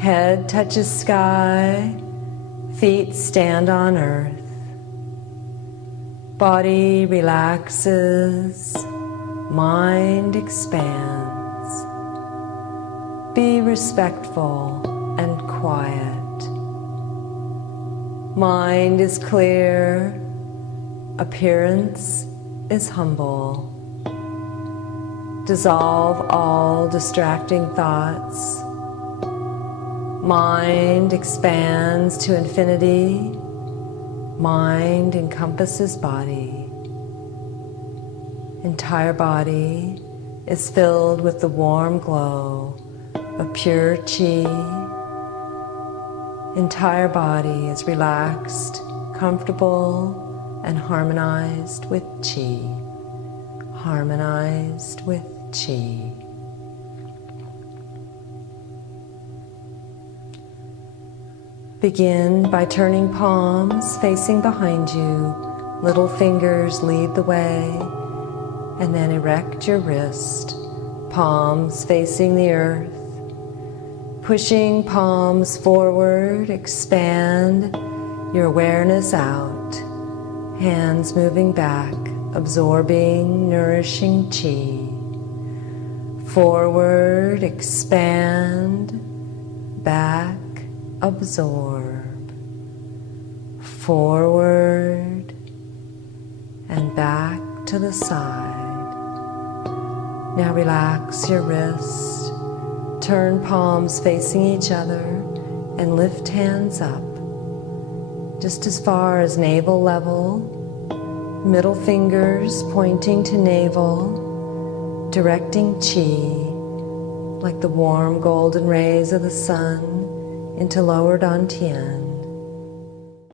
Head touches sky, feet stand on earth. Body relaxes, mind expands. Be respectful and quiet. Mind is clear, appearance is humble. Dissolve all distracting thoughts. Mind expands to infinity. Mind encompasses body. Entire body is filled with the warm glow of pure Qi. Entire body is relaxed, comfortable, and harmonized with Qi. Harmonized with Qi. Begin by turning palms facing behind you. Little fingers lead the way, and then erect your wrist, palms facing the earth. Pushing palms forward, expand your awareness out. Hands moving back, absorbing, nourishing Qi. Forward, expand, back, absorb. Forward and back to the side. Now relax your wrist. Turn palms facing each other and lift hands up, just as far as navel level, middle fingers pointing to navel, directing Qi like the warm golden rays of the sun into lower dantian.